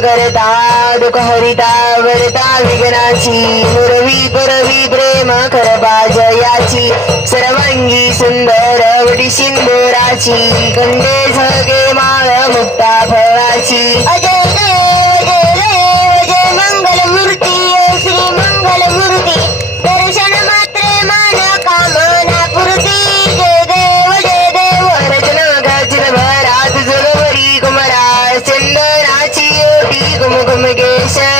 करता दुख हरिता वरता विघ्नाची मुरवी पुरवी प्रेम खरबाज याची सर्वांगी सुंदर वटी सिंदुराची कंदे झगे माळ मुक्ता फळाची congregation.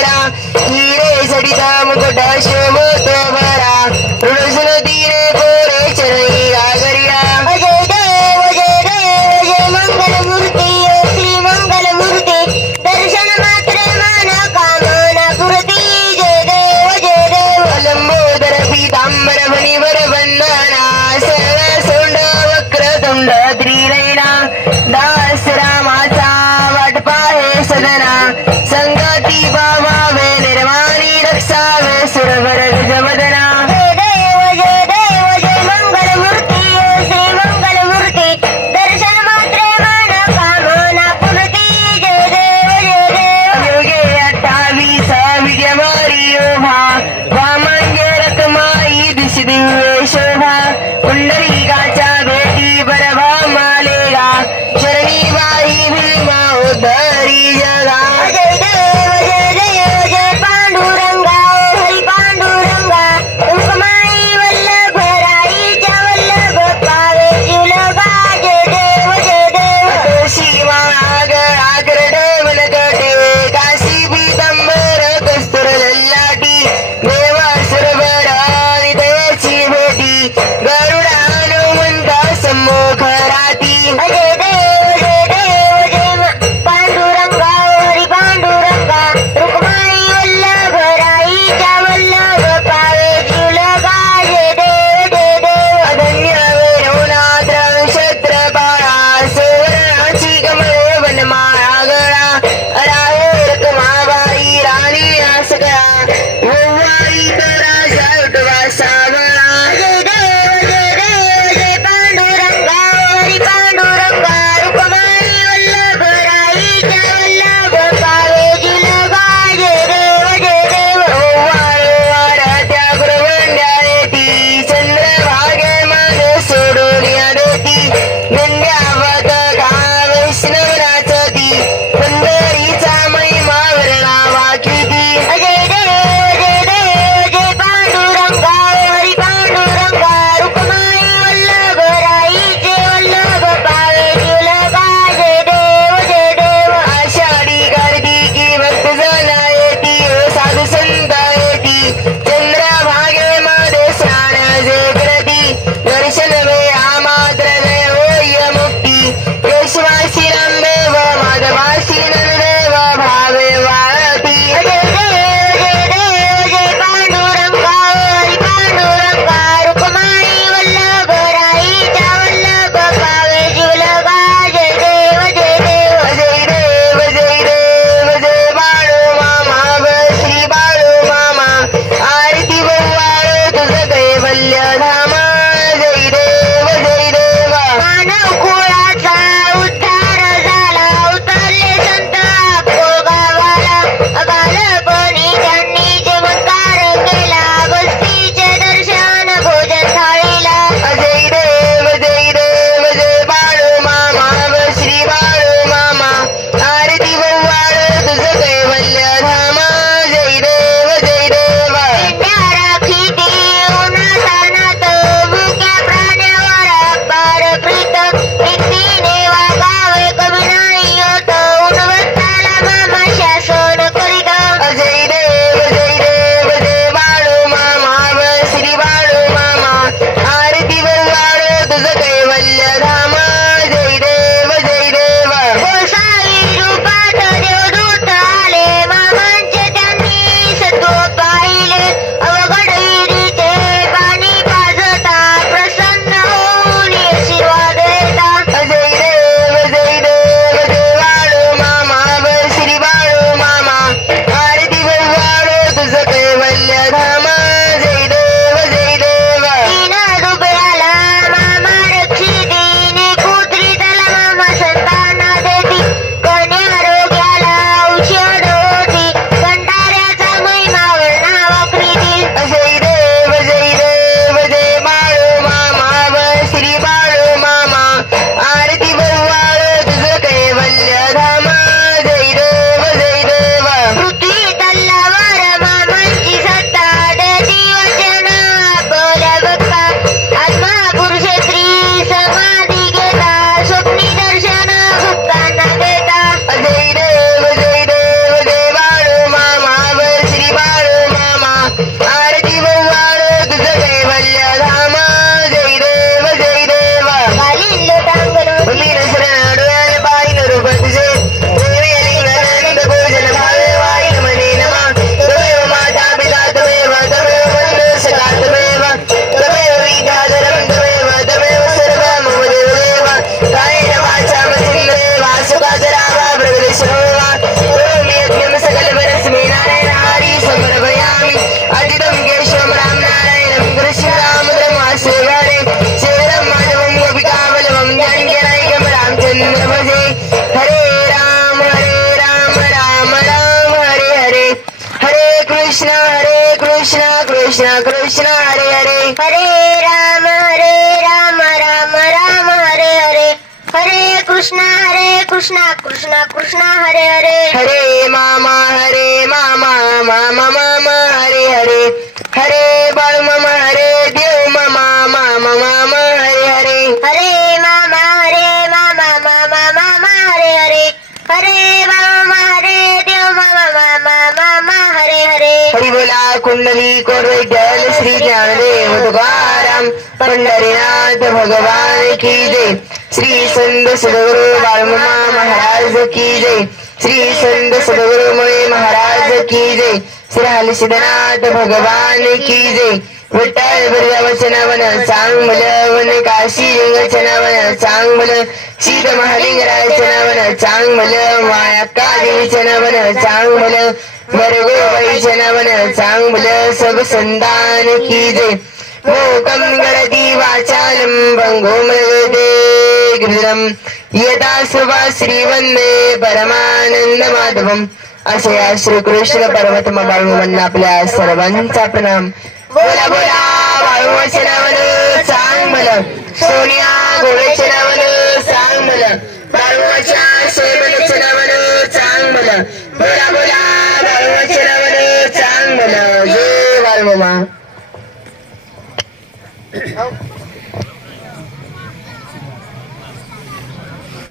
Pero, pero, Krishna Krishna Krishna Hare Hare. हरे मामा हरे मामा मामा मामा हरे हरे. हरे बाळ मामा हरे देव मामा मामा मामा हरे हरे. हरे मामा हरे मामा मामा मामा हरे हरे. हरे मामा हरे देव मामा मामा मामा हरे हरे. हरी बोला कुंडली कोरविठ्ठल श्री ज्ञानदेव तुकाराम पंढरीनाथ भगवान की जय. श्री संत सद्गुरु बाळमुमा महाराज की जय. श्री संत सद्गुरु मुळे महाराज की जय. श्री हलसिद्धनाथ भगवान की जय. विठ्ठल बिरजा वचनावन सांग मल वन काशी लिंग चनावन सांग मल शीत महालिंगराज चनावन सांग मल माया कादेवी चनावन सांग मल वर्गो वैचनावन सांग मल सब संतान की जय. मोकं गरति वाचालं भङ्गो मृगते यदा सुभा श्रीवन्दे परमानन्दमाधवम्। असे या श्रीकृष्ण परमात्मा बाळूमांना आपल्या सर्वांचा प्रणाम। बोला बोला बाळूमाच्या नावानं सांग मला सोनिया गोळ्याच्या नावानं सांग मला बाळूमाच्या शेमनाच्या नावानं सांग मला बोला बोला बाळूमाच्या नावानं सांग मला जय बाळूमा